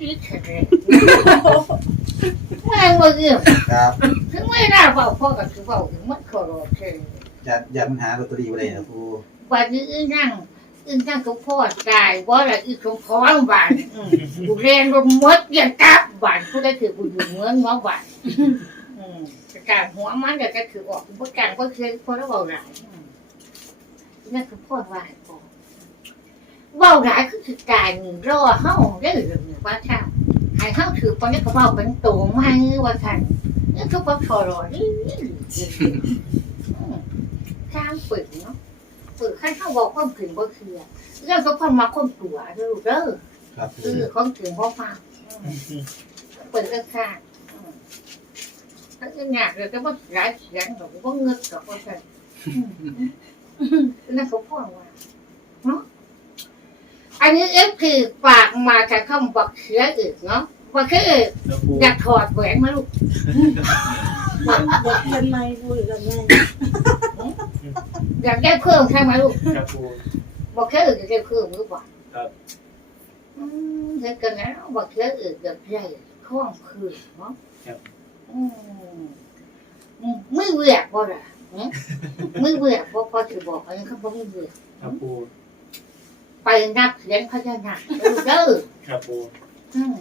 ดีแข็งแรงแม่งมาเยี่ยมครับถึงไม่น่าเฝ้าพ่อกับคือเฝ้าถึงมันขอรอเช่ยันยันหาลอตเตอรี่บ่ได้นะครูวันนี้อึ้งนั่งอึ้งนั่งกับพ่อตายว่าอะไรอีกของพ่อบานอืมกูเรียนรมดเรียนกลับบานกูได้ถือกูอยู่เมือนหมอบานอืมแต่การหัวมันเดี๋ยวจะถือออกกูประกันก็เคยพ่อแล้วเบาหลายอืมนั่นคือพ่อว่าให้พ่อน เบาหลายคือคือการรอเฮาได้หรือว่าท่าให้เฮาถือปอนนี้ก็เบาเป็นตัวไม่ว่าท่านนี่คือพ่อชอรอนี่ข้างปึกเนาะฝึกให้เขาบอกความถึงบ่คือเรื่องก็ความมาความตัวเด้อลูกเด้อครับครูคือความถึงบ่ฟังอืมเปิดข้างๆอืมถ้าจะหนักเลยก็บ่หลายเสียงดอกบ่เงึกดอกว่าซั่นอืมนั่นเขาพูดว่าเนาะ อันนี้เอฟคือฝากมาจากคำบักเขืออีกเนาะบักเขืออีกครับปูอยากถอดแหวนมาลูกบทเป็นไม้พูดกันไงอยากได้เพิ่มใช่ไหมลูกครับปูบอกแค่อื่นจะได้เพิ่มหรือเปล่าครับอืมเห็นกันแล้วบอกแค่อื่นแบบใหญ่คล่องคืนเนาะอืมอืมไม่เวียกบ่ล่ะหึไม่เวียกบ่พอถือบอกอันนี้เขาบอกไม่เวียกครับปู ไปนับเหรียญพญานาคเด้อเด้อครับปูอืม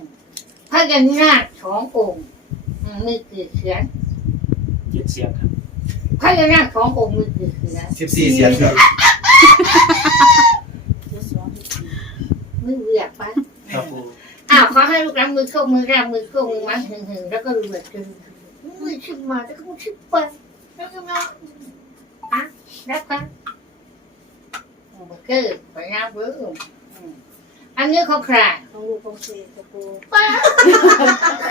พญานาคสององค์อืมมีกี่เสียงเจ็ดเสียงครับพญานาคสององค์มีกี่เสียง14เสียงครับเดี๋ยวสอนให้ทีไม่เวียกไปครับปูอ้าวขอให้ลูกรับมือเข้ามือแรกมือเข้ามือมันหึงหึงๆแล้วก็รวยจนมือชิบมาแล้วก็ชิบไปแล้วก็มาอะแล้วกัน โอเคไปงานเบิ้มอันนี้เขาใครของลูกของเซตะปูป้า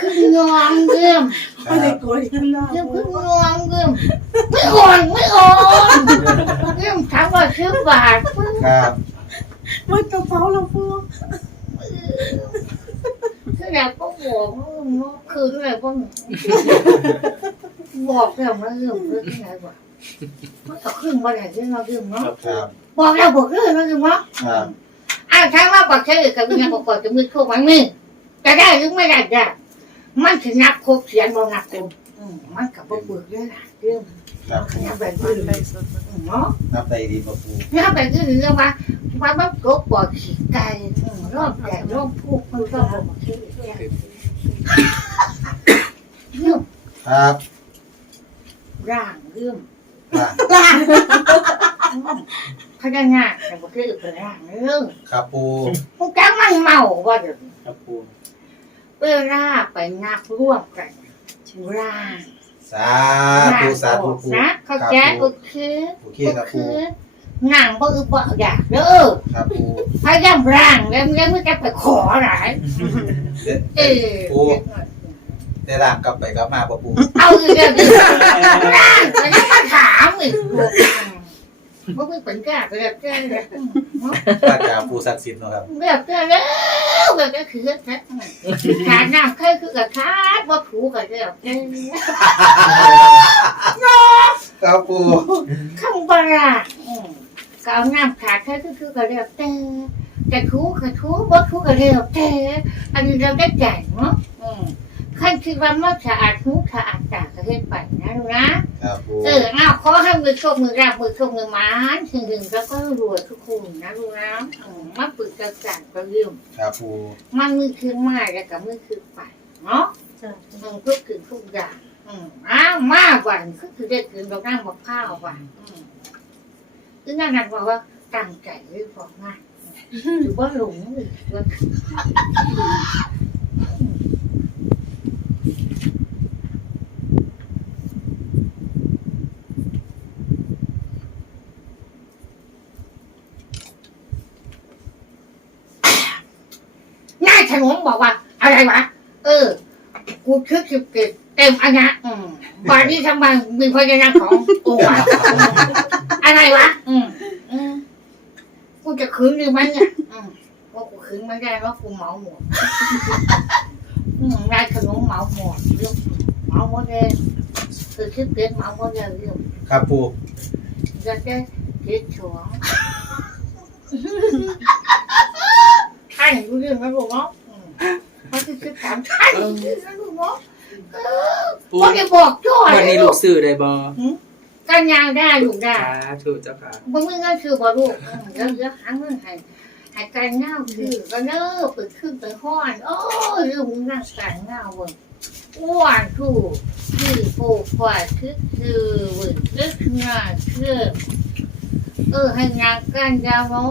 คืองอมเรื่มคไม่ได้รับโกยกันนะเรื่มคืองอมเรื่มไม่อ่อนไม่อ่อนเรื่มถามว่าซื้อบาทครับไม่กระเป๋าเราพูดคืออยากก็บอกเนาะคืออะไรก็บอกแล้วนะเรื่องเรื่องอะไรวะมันก็ขึ้นมาได้ที่เราเรื่องเนาะครับคปูรั บบอกแล้วบอกเรื่องนะคือว่าครับอ่าใช่ว่าบอกใช่กับยังบอกก่อนจะมือโคกมันมือจะได้หรือไม่ได้จ้ะมันถึงนับโคกเสียนบ่นับโคกอืมมันกับบ่เบิกเรื่องเรื่องครับขยันแบบอื่นเนาะนับได้ดีบ่ครูเนี่ยแบบอื่นเรื่องว่าว่ามันกบปอดขี้ไก่อืมรอบแก่รอบพูกมันก็บอกชื่อเนี่ยเรื่องครับร่างเรื่องล่างล่าง พญานาคแต่บ่คือเป็นร่างเรื่องครับปูพวกแกมันเมาว่าเดี๋ยวครับปูเวลาไปนักร่วมกันร่างสาธุสาธุปูนะเขาครับแจ้ปูก็คือโอเคครับปูหนังบ่อือบ่อยากเด้อครับปูพยายามร่างแล้วแล้วไม่จะไปขอหลายเด้อเออปูได้ร่างกลับไปกลับมาบ่ปูเอาอีกแล้วดิร่างแล้วมาถามอีก บ่มีปัญญาก็แล้วแจ้งเลยอาจารย์ปูศักดิ์สิทธิ์เนาะครับเลือกเจอแล้วแบบก็คือแท้ขาน้ำเคยคือกับขาดว่าถูกับแล้ครับปูข้างบาราอืมก็เอาน้ำขาดเคยคือคือกับแล้วแต่จะถูกับถูว่าถูกับแล้วแต่อันนี้เราได้ใจเนาะอืม ขั้นคิดว่ามันสะอาดหูสะอาดตาก็เฮ็ดไปนะลูกนะ ครับปูเออเอาขอให้มือโชคมือราบมือโชคมือหมานถึงถึงแล้วก็รวยทุกคนนะลูกนะอืมมาปึกกระสันกระเรื่องครับปูมันมือคือไม้แล้วก็มือคือไปเนาะจ้ะอืมทุกคืนทุกอย่างอืมอ้าวมาวันก็คือได้คืนดอกน้ำบอกข้าววันอืมคือนั่นนั่นบอกว่าตั้งใจหรือบอกง่ายหรือว่าหลงหรือว่านายถนนบอกว่า อะไรวะ เออ กูคิดสิบเจ็ดเต็มอันนะอืมป่านนี้ทำไมมีพญานาคของกูวะอะไรวะ อืมอืมกูจะคืนหรือมันเนี่ยอืมว่ากูคืนไม่ได้เพราะกูเหมาหมดอืมนายขนมเหมาหมดเรื่องเหมาหมดเลยคือคิดเกิดเหมาหมดเลยเรื่องครับปูจะได้เกิดฉวงท่านรู้เรื่องไหมลูกเนาะ อืมมันคือคือถามท่านนะลูกเนาะเออพ่อจะบอกจ้อยวันนี้ลูกซื้อได้บ่กันยางได้ลูกได้สาธุเจ้าค่ะบ่มีเงินคือบ่ลูกอืมเดี๋ยวเดี๋ยวหาเงินให้ให้การเงาคือก็เน้อเปิดขึ้นไปห้อนโอ้ยลืมนั่งการเงาเบิ่งอ้วนถูกคือโปกกว่าคือคือเบิ่งคืองานคือเออให้งานกันยาวโน้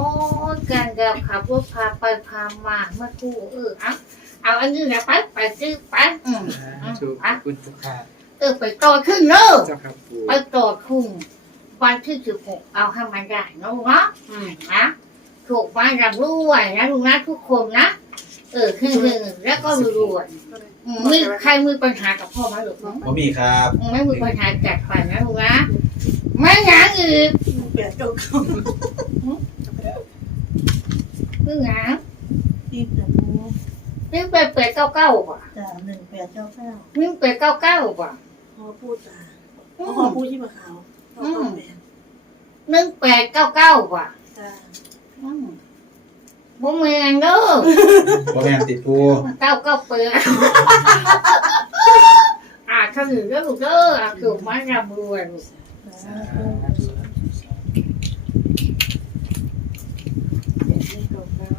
นกันยาวขับรถพาไปพามาเมื่อคู่เออเอา เอาอันนี้นะไปไปซื้อไปอืมสาธุขอบคุณเจ้าค่ะเออไปต่อขึ้นเน้อเจ้าค่ะปูไปตรวจคุณวันที่สิบหกเอาให้มันได้นะลูกเนาะอืมนะถูกมารับรู้ไว้นะลูกนะทุกคนนะเออคือหนึ่งแล้วก็รวยๆอืมมีใครมีปัญหากับพ่อไหมลูกเนาะบ่มีครับไม่มีปัญหาจัดไปนะลูกนะไม่หยังอีกแปดเก้าเก้าคือหยังปีแปดโมงนี่เป็ดเป็ดเก้าเก้าป่ะจ้าหนึ่งแปดเก้าเก้านี่เป็ดเก้าเก้าป่ะพอพูดจ้าอืพอมพูดที่มะขาวพอพูดแปดหนึ่งแปดเก้าเก้าป่ะจ้าอืมบ่แม่นเด้อบ่แม่นติดปูเก้าเก้าเปิดอ่าถ้าหนึ่งก็ลูกเด้ออะถูกมารำรวยลูกสาแปดเก้าเก้า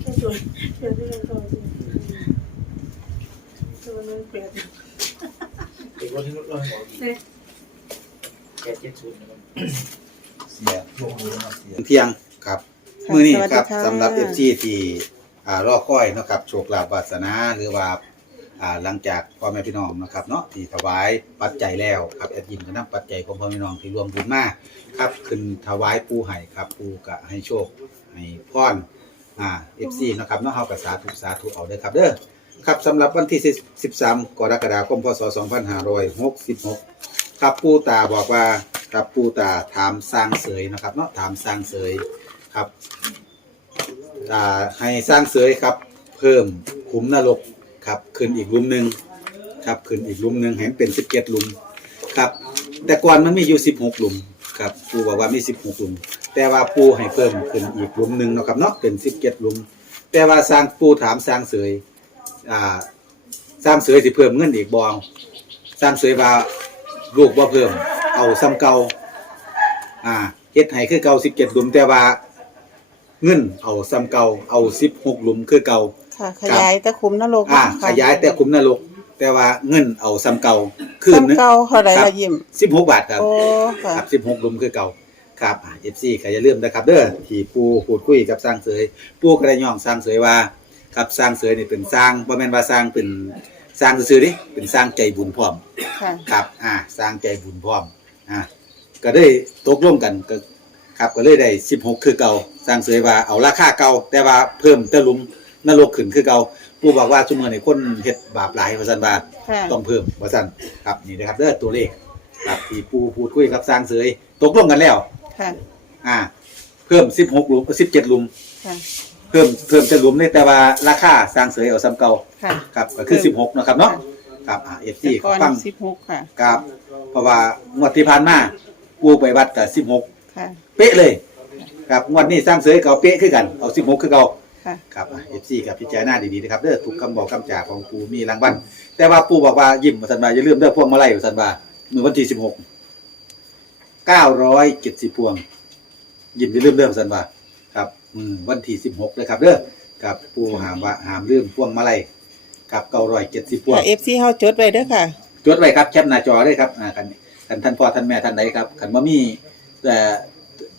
แค่จุดแปดเก้าเก้าตัวนึงแปดเด็กวันที่รถเราหัวดีแกเจ็ดศูนย์นะครับเสียลงมือเนาะเสีย เที่ยงครับมื้อนี้ครับสำหรับ FC ที่อ่ารอคอยเนาะครับโชคลาภวาสนาหรือว่าอ่าหลังจากพ่อแม่พี่น้องนะครับเนาะที่ถวายปัจจัยแล้วครับแอดยินก็นำปัจจัยของพ่อแม่พี่น้องที่รวมบุญมาครับขึ้นถวายปู่ให้ครับปู่ก็ให้โชคให้พรอ่า FC เนาะครับเนาะเฮาก็สาธุสาธุเอาเด้อครับเด้อ ครับสำหรับวันที่ 13 กรกฎาคม พศ 2566 ครับปูตาบอกว่าครับปูตาถามสร้างเสยนะครับเนาะถามสร้างเสยครับอ่าให้สร้างเสยครับ เพิ่มขุมนรกครับขึ้นอีกหลุมหนึ่งครับขึ้นอีกหลุมหนึ่งเห็นเป็นสิบเจ็ดหลุมครับแต่ก่อนมันมีอยู่สิบหกหลุมครับปูบอกว่ามีสิบหกหลุมแต่ว่าปูให้เพิ่มขึ้นอีกหลุมหนึ่งนะครับเนาะเป็นสิบเจ็ดหลุม แต่ว่าสร้างปูถามสร้างเสย อ่าสร้างเสยสิเพิ่มเงินอีกบองสร้างเสยว่าลูกบ่เพิ่ม เอาซ้ำเก่าอ่าเฮ็ดให้คือเก่า17หลุมแต่ว่าเงินเอาซ้ำเก่าเอา16หลุมคือเก่าค่ะ ขยายแต่คุมนรกอ่าค่ะขยายแต่คุมนรกแต่ว่าเงินเอาซ้ำเก่าคืนนึงซ้ำเก่าเท่าไรครัละบยิ้ม16บาทครับโอ้ค่ะครับ16หลุมคือเก่าครับอ่า FC ก็อย่าลืมนะครับ เด้อที่ปูพูดคุยกับสร้างเสยปูก็ได้ย่องสร้างเสยว่า ครับสร้างเสยนี่เป็นสร้างบ่แม่นว่าสร้างเป็นสร้างซื่อๆดิเป็นสร้างใจบุญพร้อม ค่ะ ครับ อ่า สร้างใจบุญพร้อม อ่า ก็ได้ตกลงกันก็ครับ ก็เลยได้16คือเก่า สร้างเสยว่าเอาราคาเก่า แต่ว่าเพิ่มแต่หลุมนรกขึ้นคือเก่าปู่บอกว่าซุมื้อนี้คนเฮ็ดบาปหลายว่าซั่นว่าค่ะ ต้องเพิ่มว่าซั่นครับ นี่นะครับเด้อตัวเลข ครับที่ปู่พูดคุยกับสร้างเสยตกลงกันแล้ว ค่ะ อ่า เพิ่ม16หลุม17หลุม ค่ะ เพิ่มเพิ่มแต่หลุมนี่แต่ว่าราคาสร้างเสยเอาซ้ำเก่าค่ะครับก็คือ 16เนาะครับเนาะครับอ่า FC ก่อนฟังสิบหกค่ะ ครับเพราะว่างวดที่ผ่านมาปูไปวัดกับสิบหกค่ะ เป๊ะเลย ครับงวดนี้สร้างเสยเขาเป๊ะขึ้นกันเอาสิบหกคือเขาค่ะ ครับเอฟซีกับพิจารณาดีๆนะครับเด้อทุกคำบอกคำจาของปูมีรางวัลแต่ว่าปูบอกว่ายิ้มมาสันบาอย่าลืมเด้อพวงมาลัยมาสันบาเมื่อวันที่สิบหกเก้าร้อยเจ็ดสิบพวงยิ้มอย่าลืมเด้อมาสันบา ครับมือวันที่สิบหกเลยครับเด้อครับปูหามว่าหามลืมพวงมาลัยครับเก้าร้อยเจ็ดสิบพวงค่ะเอฟซีเฮาจดไว้เด้อค่ะ จดไว้ครับแคปหน้าจอเลยครับอ่าคันคันท่านพ่อท่านแม่ท่านใดครับคันบ่มีแต่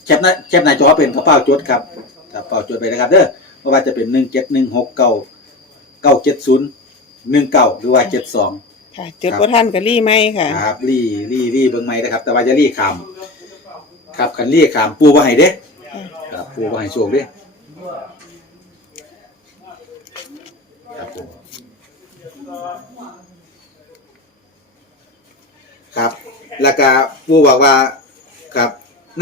แคปหน้าแคปหน้าจอเป็นกระเป๋าจดครับกระเป๋าจดไปนะครับเด้อเพราะว่าจะเป็นหนึ่งเจ็ดหนึ่งหกเก้าเก้าเจ็ดศูนย์หนึ่งเก้าหรือว่าเจ็ดสอง ค่ะ จดบ่ทันก็รีไหมค่ะ ครับรี่รี่รี่เบิ่งไหมนะครับ แต่ว่าจะรี่ขามครับคันรี่ขามปูบ่ให้เด้ ปูบ่ให้โชคด้ครับผมครับ แล้วก็ปูบอกว่าครับ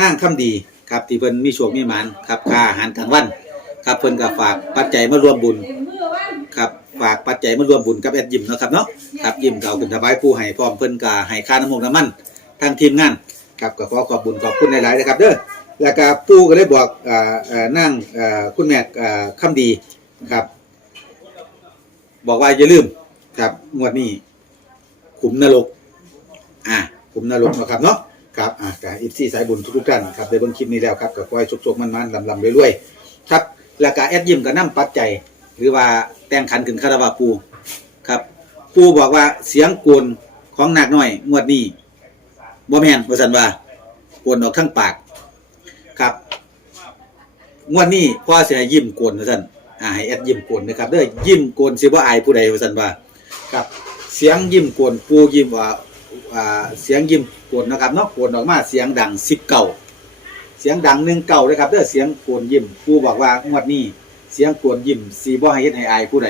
นั่งคำดีครับที่เพิ่นมีโชคมีหมานครับค่าอาหารกลางวัน ครับเพิ่นก็ฝากปัจจัยมารวมบุญครับฝากปัจจัยมารวมบุญกับแอดยิมนะครับเนาะครับยิมเก่าขึ้นถวายผู้ให้พร้อมเพิ่นก็ให้ค่าน้ำมันน้ำมันทางทีมงานครับก็ขอขอบบุญขอบคุณหลายๆนะครับเด้อ แล้วก็ปู่ก็ได้บอกอ่าอ่านั่งอ่าคุณแม่อ่าคำดีครับ บอกว่าอย่าลืมครับงวดนี้ขุมนรกอ่าขุมนรกนะครับเนาะครับอ่ากับอีซีสายบุญทุกๆท่านครับได้บิ่งคลิปนี้แล้วครับก็ขอให้สุกๆมันๆลำๆรวยๆครับแล้วก็แอดยิมก็นํปัจจัยหรือว่าแต่งขันขึ้นคารวะปูครับ ปูบอกว่าเสียงกวนของหนาคน้อย งวดนี้บ่แม่นว่าซั่นว่า กวนออกทั้งปาก ครับงวดนี้พ่อสิให้ยิ้มกวนว่าซั่นอ่าให้แอดยิ้มกวนนะครับเด้อยิ้มกวนสิบ่อายผู้ใดว่าซั่นว่าครับเสียงยิ้มกวนปูยิ้มว่าอ่าเสียงยิ้มกวนนะครับเนาะกวนออกมาเสียงดัง10เก่าเสียงดัง1เก่าเลยครับเด้อเสียงกวนยิ้มปูบอกว่างวดนี้เสียงกวนยิ้มสิบ่ให้เฮ็ดให้อายผู้ใด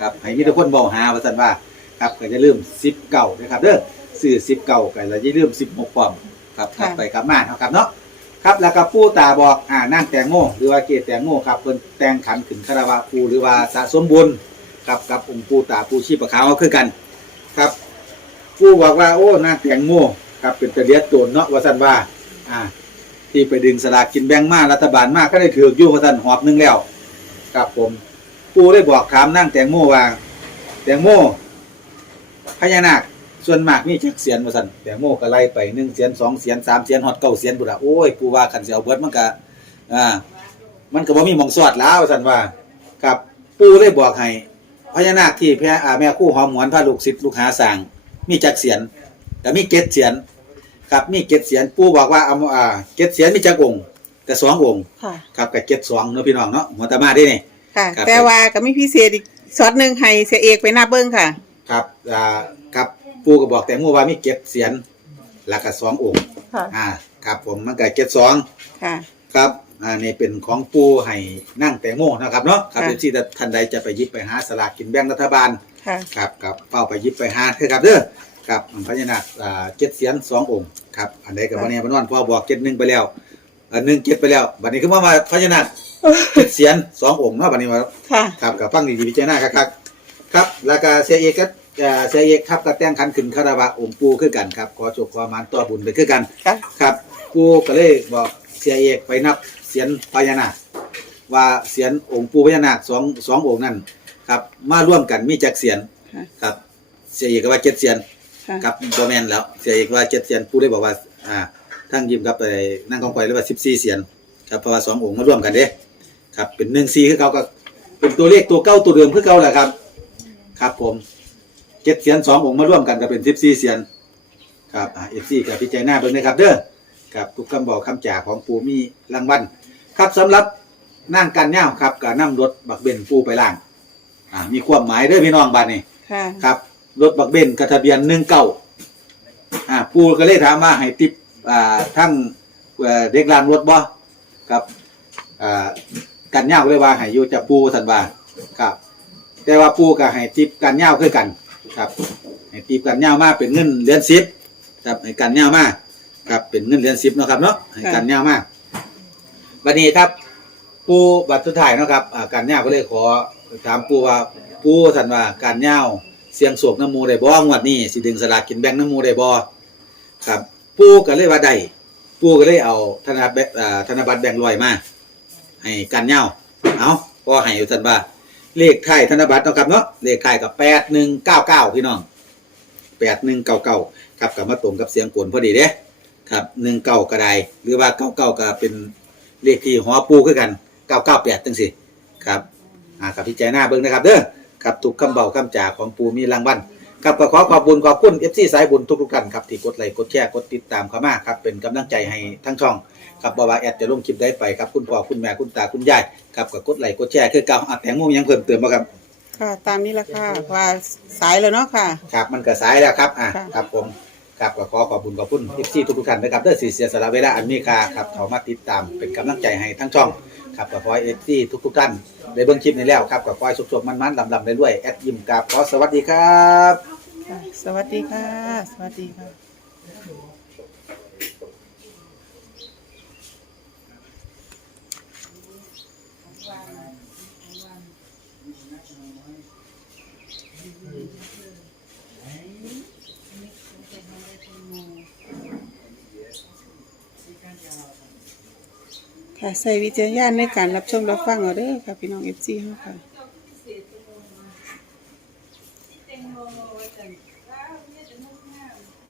ครับให้มีแต่คนเบาหาว่าซั่นว่าครับก็จะลืม10เก่านะครับเด้อซื้อ10เก่าก็อย่าลืม16ปอมครับกลับไปกลับมาเนาะครับเนาะ ครับแล้วก็ปู่ตาบอกอ่านางแตงโมหรือว่าเกศแตงโมครับเพิ่นแต่งขันขึ้นคารวะปูหรือว่าสะสมบุญครับกับองค์ปู่ตาปู่ชีพขาวคือกันครับปู่บอกว่าโอ้นางแตงโมครับเป็นตะเลียดโจรเนาะว่าซั่นว่าอ่า ที่ไปดึงสลากกินแบงมารัฐบาลมากก็ได้ถืออยู่ว่าซั่นหอบหนึงแล้วครับผมปูได้บอกถามนั่งแตงโมว่าแตงโมพญานาค ส่วนมากมีจักเสียนมาสั่นแตงโมก็ไล่ไปหนึ่งเสียนสองเสียนสามเสียนฮอดเก้าเสียนบุระโอ้ยปูว่าขันเสียวเบิดมันก็อ่ามันก็บ่มีหมองสอดแล้วสั่นว่าครับปูได้บอกให้พญานาคที่แพ่อาแม่คู่หอมหวนพาลูกศิษย์ลูกหาสร้างมีจักเสียนแต่มีเกศเสียนครับมีเกศเสียนปูบอกว่าเอาอ่าเกศเสียนมีจักองค์แต่สององค์ค่ะ ครับกับเกศสองเนาะพี่น้องเนาะหัวตามาได้นี่ค่ะ ครับ แต่ว่าก็มีพิเศษอีกช็อตหนึ่งให้เสียเอกไปหน้าเบิ้งค่ะ ครับอ่าครับ ปูก็บอกแต่เมื่อวานมีเก็บเสียนแล้วก็สององค์ค่ะ อ่าครับผมมันก็เก็บสองค่ะ ครับอ่านี่เป็นของปูให้นั่งแตงโมนะครับเนาะครับค่ะ เป็นที่ท่านใดจะไปหยิบไปหาสลากกินแบ่งรัฐบาล ค่ะ ครับครับเฝ้าไปหยิบไปหาเถอะครับเด้อครับพญานาคอ่าเก็บเสียนสององค์ครับอันใดกับวันนี้พนวันพ่อบอกเก็บหนึ่งไปแล้วอันหนึ่งเก็บไปแล้วบัดนี้ก็มาว่าพญานาคเก็บเสียนสององค์เนาะบัดนี้มาค่ะ ครับกับฟังดีๆพิจารณาครับครับครับแล้วก็เสียเอกก็ เอ่อเสียเอกครับก็แต่งขันขึ้นคารวะองค์ปูคือกันครับขอจบความมานต่อบุญไปคือกัน ค่ะ ครับปูก็เลยบอกเสียเอกไปนับเสียนพญานาคว่าเสียนองค์ปูพญานาคสองสององค์นั้นครับ มาร่วมกันมีจักเสียนค่ะ ครับ เสียเอกก็ว่าเจ็ดเสียน ค่ะครับบอแมนแล้วเสียเอกว่าเจ็ดเสียนปูได้บอกว่าอ่าทั้งยิมครับไปนั่งกองไฟหรือว่าสิบสี่เสียนครับเพราะว่าสององค์มาร่วมกันเด้ครับเป็นหนึ่งสี่คือเขาก็เป็นตัวเลขตัวเก้าตัวเดิมคือเก่าแหละครับ ครับผม เจ็ดเสียนสององค์มาร่วมกันก็เป็นสิบสี่เสียนครับอ่าเอฟซีกับพิจารณาเบิ่งนะครับเด้อครับทุกคำบอกคำจ่าของปูมีรางวัลครับสำหรับนั่งกันเน่าครับกับนั่งรถบักเบนปูไปล่างอ่ามีความหมายเด้อพี่น้องบ้านนี่ค่ะ ครับรถบักเบนกับทะเบียนหนึ่งเก้าอ่าปูก็เลยถามว่าให้ติปอ่าทั้งเอ่อเด็กลางรถบ่ครับอ่ากันเน่าก็เลยว่าให้อยู่จะปูสันว่าครับ แต่ว่าปูก็ให้ติปกันเน่าคือกัน ครับให้ติปกันเน่ามาเป็นเงินเหรียญสิบครับให้กันเน่ามาครับเป็นเงินเหรียญสิบเนาะครับเนาะให้กันเน่ามาวันนี้ครับ ปูบัตรสุดท้ายเนาะครับอ่าการเน่าก็เลยขอถามปูว่าปูสันว่าการเน่าเสียงโศกน้ำหมูได้บ่งวดนี้สิดึงสลากกินแบ่งน้ำหมูได้บ่ครับ ปู่ก็เลยว่าได้ปู่ก็เลยเอาธนบัตรอ่าธนบัตรแบ่งค์ร้อยมาให้กันเหย้าเอาพอให้อยู่ซั่นว่า เลขไทยธนบัตรนะครับเนาะเลขไทยกับแปดหนึ่งเก้าเก้าพี่น้องแปดหนึ่งเก้าเก้าครับกลับมาตรงกับเสียงกลนพอดีเด้ครับหนึ่งเก้ากระไดหรือว่าเก้าเก้าก็เป็นเลขที่หอปูขึ้นกันเก้าเก้าแปดตั้งสิครับอ่ากับพี่ใจหน้าเบิ้งนะครับเด้อครับถูกคำเบาคำจ่าของปูมีรางวัล ครับก็ขอขอบบุญขอบคุณเอฟซีสายบุญทุกทุกๆท่านครับที่กดไลค์กดแชร์กดติดตามเข้ามาครับเป็นกำลังใจให้ทั้งช่องครับบว่าแอดจะลงคลิปได้ไปครับคุณพ่อคุณแม่คุณตาคุณยายครับก็กดไลค์กดแชร์คือเก่าอะแตงโมมีหยังเพิ่มเติมบ่ครับค่ะ ตามนี้ละค่ะว่าสายแล้วเนาะค่ะ ครับมันก็สายแล้วครับอะค่ะ ครับผมครับก็ขอขอบบุญขอบคุณเอฟซีทุกทุกๆท่านนะครับเด้อสิเสียสละเวลาอันมีค่าครับเขามาติดตามเป็นกำลังใจให้ทั้งช่องครับก็ขอให้เอฟซีทุกทุกๆท่านได้เบิ่งคลิปนี้แล้วครับก็ขอให้สุขๆมันๆลำๆได้ด้วยแอดยิ้มกับขอสวัสดีครับ ค่ะสวัสดีค่ะ สวัสดีค่ะค่ะใส่วิจารณญาณในการรับชมรับฟังเอาเด้อค่ะ พี่น้องเอฟซีเฮาค่ะ